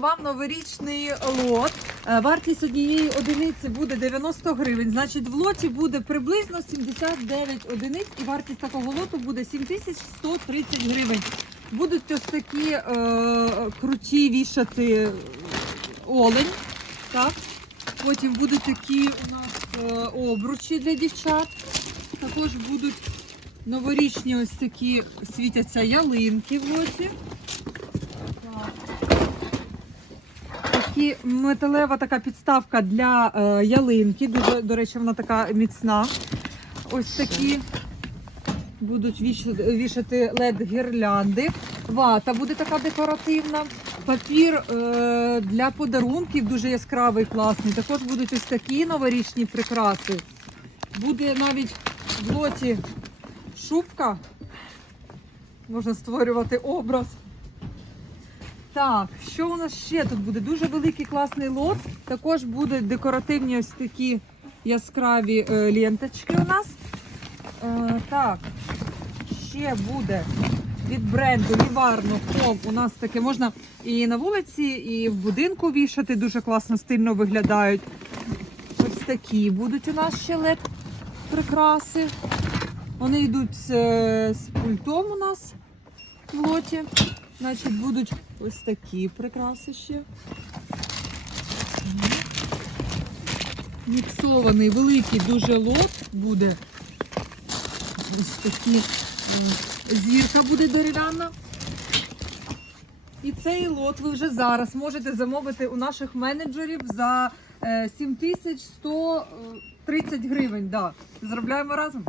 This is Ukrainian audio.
Вам новорічний лот. Е, Вартість однієї одиниці буде 90 гривень. Значить, в лоті буде приблизно 79 одиниць, і вартість такого лоту буде 7130 гривень. Будуть ось такі е, круті вішати олень. Так. Потім будуть такі у нас е, обручі для дівчат. Також будуть новорічні ось такі світяться ялинки в лоті. Так. Такі металева така підставка для е, ялинки. Дуже, до речі, вона така міцна. Ось такі будуть вішати, led гірлянди. Вата буде така декоративна. Папір е, для подарунків дуже яскравий, класний. Також будуть ось такі новорічні прикраси. Буде навіть в лоті шубка. Можна створювати образ. Так, що у нас ще тут буде? Дуже великий класний лот. Також будуть декоративні ось такі яскраві е, ленточки у нас. Е, так, ще буде від бренду Livarno Home. У нас таке можна і на вулиці, і в будинку вішати. Дуже класно, стильно виглядають. Ось такі будуть у нас ще лед прикраси. Вони йдуть з, е, з пультом у нас в лоті. Значить, будуть ось такі прикраси ще. Міксований великий дуже лот буде. Ось такі е, зірка буде дерев'яна. І цей лот ви вже зараз можете замовити у наших менеджерів за е, 7130 гривень. Да. Заробляємо разом.